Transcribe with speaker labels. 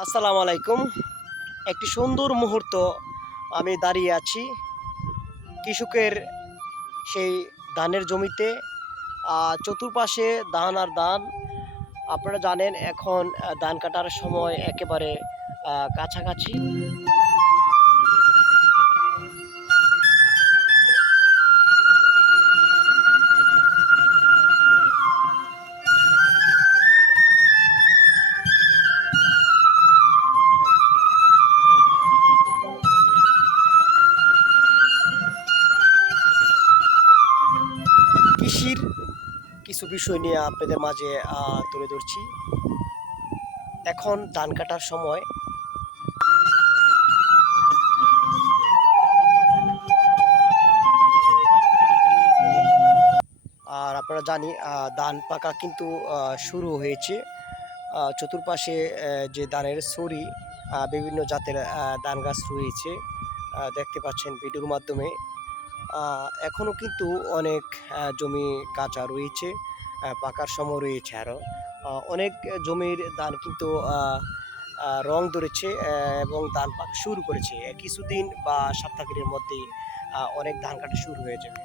Speaker 1: আসসালামু আলাইকুম। একটি সুন্দর মুহূর্ত আমি দাঁড়িয়ে আছি কৃষকের সেই ধানের জমিতে। চতুর্পাশে ধান আর ধান। আপনারা জানেন এখন ধান কাটার সময় একেবারে কাছাকাছি। কৃষির কিছু বিষয় নিয়ে আপনাদের মাঝে তুলে ধরছি। এখন ধান কাটার সময়। আর আপনারা জানি ধান পাকা কিন্তু শুরু হয়েছে। চতুর্পাশে যে ধানের সরি বিভিন্ন জাতের ধান গাছ রয়েছে। দেখতে পাচ্ছেন ভিডিওর মাধ্যমে। আহ, এখনও কিন্তু অনেক জমি কাঁচা রয়েছে পাকার সময় রয়েছে আরও অনেক জমির ধান কিন্তু রং ধরেছে এবং ধান পাকা শুরু করেছে। কিছুদিন বা সপ্তাহের মধ্যেই অনেক ধান কাটা শুরু হয়ে যাবে।